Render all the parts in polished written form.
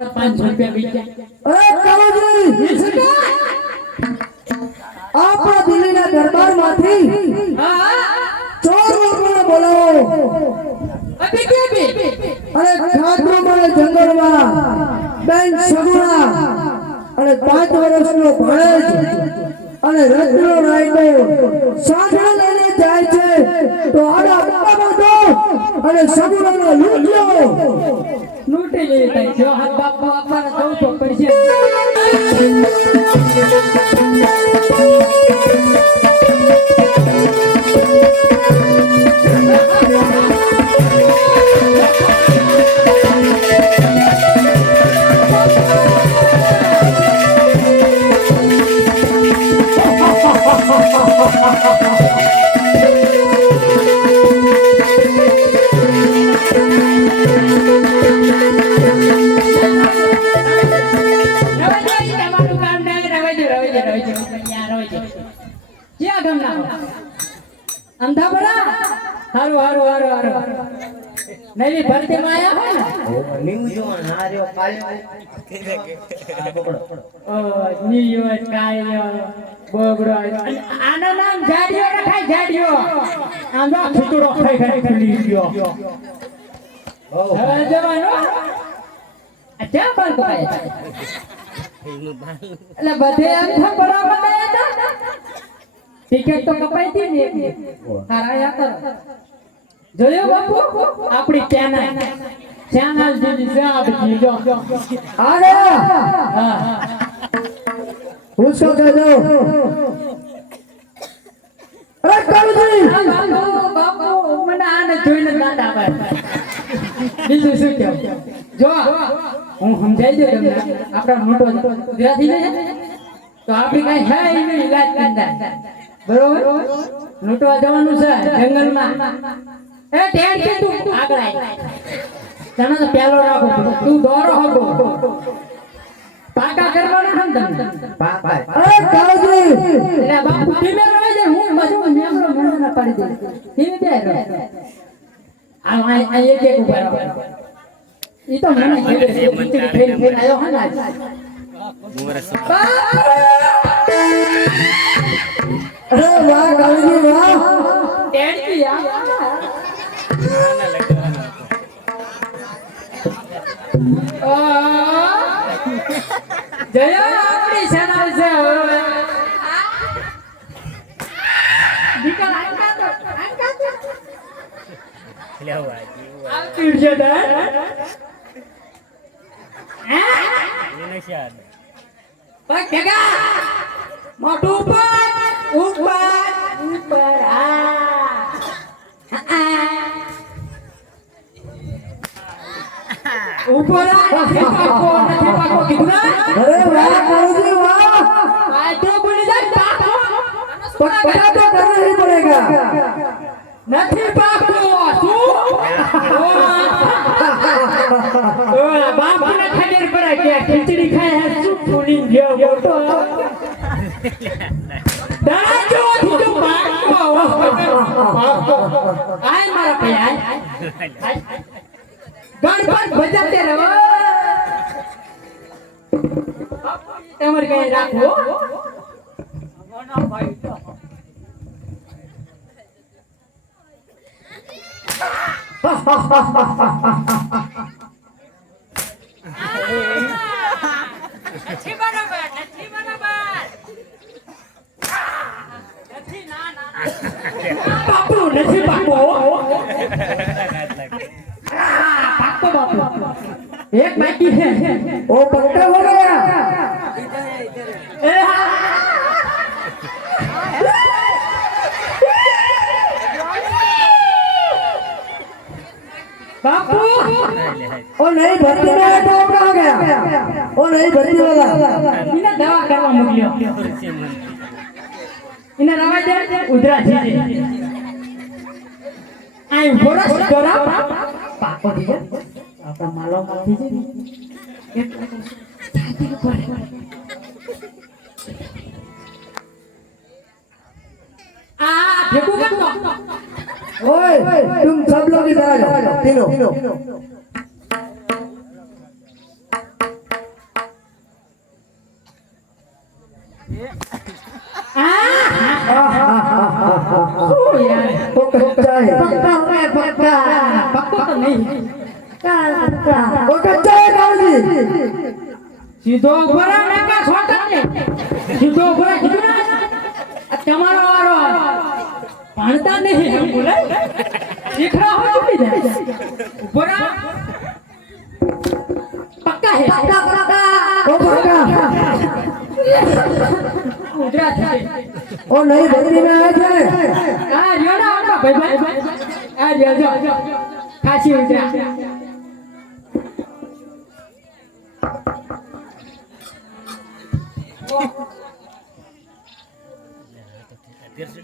500 રૂપિયા આપણા દિલ્હીના દરબારમાંથી ચોર લોકોને બોલાવો અને ખાતરોમાં જંગલમાં બેન સગુણા અને 5 વર્ષનો ભણેજ અને રત્નો રાયનો સાંભળો લઈને જાય છે તો આડા બધો અને સગુણાનો લૂંટ્યો લૂંટી લઈ જાય જો હાથ બાપ આપવાના જવું તો પડશે નવી ભરતી માં આયા હોય ને ન્યૂઝ હાર્યો કાળ્યો નીયો કાળ્યો બોબડો આના નામ જાડિયો રખાય જાડિયો આંધો ખીચડો ખાઈ ખાઈ ખલી ગયો હવે જવાનો આ ક્યાં બંધ થાય એટલે બધે આમ બરાબર હતા ટિકિટ તો કપાઈ હતી ને હારાયા કરો જોયો બાપુ આપણી ચેનલ જેવી સાબ જીજો અરે પૂછો જજો અરે કાળુજી બાપુ મને આને જોઈને દાંત આવે બીજું શું કહું જો હું સમજાઈ દઉં તમને આપણા મોટો ગુજરાતી છે તો આપણી કઈ હે એનો ઈલાજ કરતા બરોબર લૂંટવા જવાનું છે જંગલમાં એ ટેડ કે તું આગળ આય તને તો પેલો રાખો તું દોરો હગો પાકા કરવાનો હમ તમને અરે કાળુજી એટલે બાપુ ધીમે રહે છે હું મજો મેમરો મેમરો પાડી દે ધીમે બે રહે આ એક એક ઉપર ઈ તો મને ફેર આયો હે ના અરે વાહ કાળુજી વાહ ટેડ કી આ જયા આપણી ચેનલ છે દીકરા આંકા તો લેવા આવતી છે દા એને શાદ પર કેગા મોટું ઉપર ઉપર નથી પાકો કીધું ના અરે વાહ કાળુજી વાહ આ તો બોલી જાય પાકો पक्का तो करना ही पड़ेगा નથી પાકો તું ઓ બાપને ખબર પડે કે ખીચડી ખાય હે શું ફૂલી ગયો મોટો દાજો તું પાકો આય મારા ભાઈ ગણપત ભજતે રહો તમારે કઈ રાખો ના ભાઈ નથી બરાબર નથી ના બાપુ નથી બાપુ पापा बापू एक बाकी है वो पक्का हो गया बापू वो नहीं भर्ती में है तो कहाँ गया वो नहीं भर्ती वाला इन्हें दवा करवा मुझे इन्हें दवा दे उधरा जी आई बोरस डरा पापा दिया आपका मालो माथी जी एक छाती के ऊपर आ देखो कर ओए तुम सब लोग इधर आ जाओ तीनों શું યાર તો કચ્ચા है પક્કા હે પક્કા પક્કો તો નહીં પક્કા वो कच्चा है गाजी સીધો ભરા નાકા છોટા ને સીધો ભરા કીધું ના આ તમારો વારો ભણતા નહીં એમ બોલાય શીખરા હો ચૂકી જાય ભરા પક્કા હે પક્કા પક્કા ओ पक्का ઉતરા છે ओ नहीं भक्ति में आए थे આ રહ્યો ના આવડો ભાઈ ભાઈ આ રહ્યો જો ખાસી ઉતરા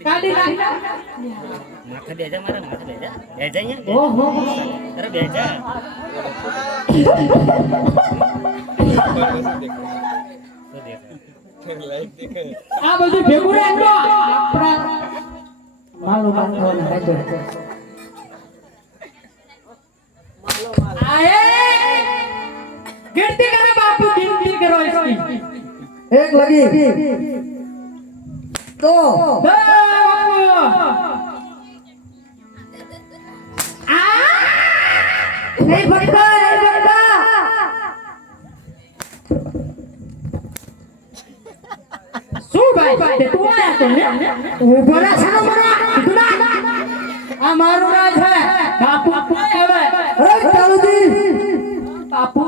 કાઢી નાખ માથે બેજા મારા માથે બેજા બેજા અહીંયા ઓહો અરે બેજા આ બધું ભેગું રાખજો આપણા માલો બાંધવાનો રાખજો આએ गिनती करो बापू गिनती करो इसकी एक लगी तो दो बापू નહીં પક્કા નહીં પક્કા શું ભાઈ તે તું આયા તો ને ऊपर है सालो मरा કીધું ના આ મારું રાજ હે બાપુ હવે अरे चालू जी बापू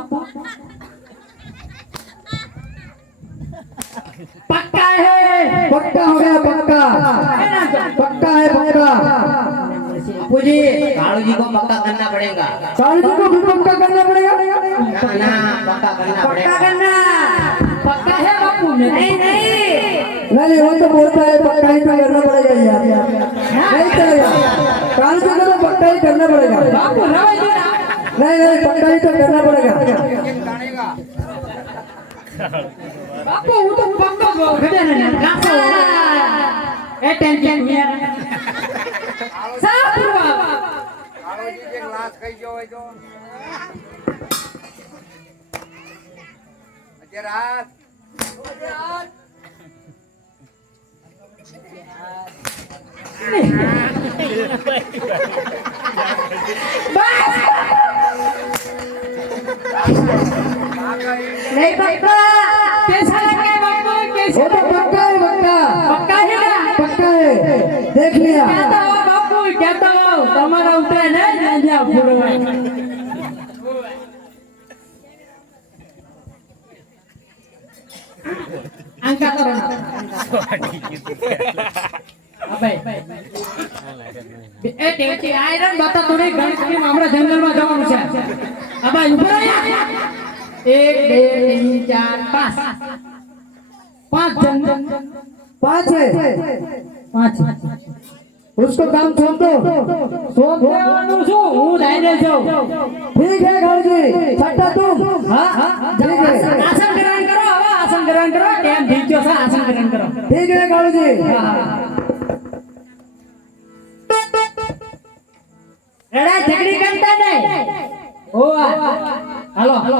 पक्का है पक्का हो गया पक्का पक्का है पक्का बापू जी कालू जी को पक्का करना पड़ेगा चालू जी को भी पक्का करना पड़ेगा ना पक्का करना પક્કા पड़ेगा કરના पक्का है बापू નહીં નહીં नहीं वो तो बोलता है पक्का ही तो करना पड़ेगा यार नहीं चलेगा चालू जी को तो पक्का ही करना पड़ेगा बापू रवाई दे ना नहीं नहीं पक्का ही तो करना पड़ेगा बापू वो तो पक्का गो खड़े ने गासो ए टेंशन में साफ बाप નહીં પક્કા कैसा लगा बापू वो कैसा तो पक्का है पक्का पक्का है ना पक्का है देख लिया कहता हो बापू कहता हो તમારા ઉતરે ને જ્યાં ફૂરવાય અંકા કરો ના અબે એ ટેટી આયરન બતા તો નહીં ગણતરી માં આપણે જંગલમાં જવાનું છે અબે ઉપર આયા 1 2 3 4 5 જંગલ 5 है 5 उसको काम छोड़ दो સોપ દેવાનું છું હું ડાયરે જાઉં ठीक है गाजी छट्टा तुम હા ठीक है આસન ગ્રહણ કરો હવે આસન ગ્રહણ કરો કેમ ભીજો છે આસન ગ્રહણ કરો ठीक है गाजी રડા ઝઘડી કરતા નહીં ઓ હાલો હાલો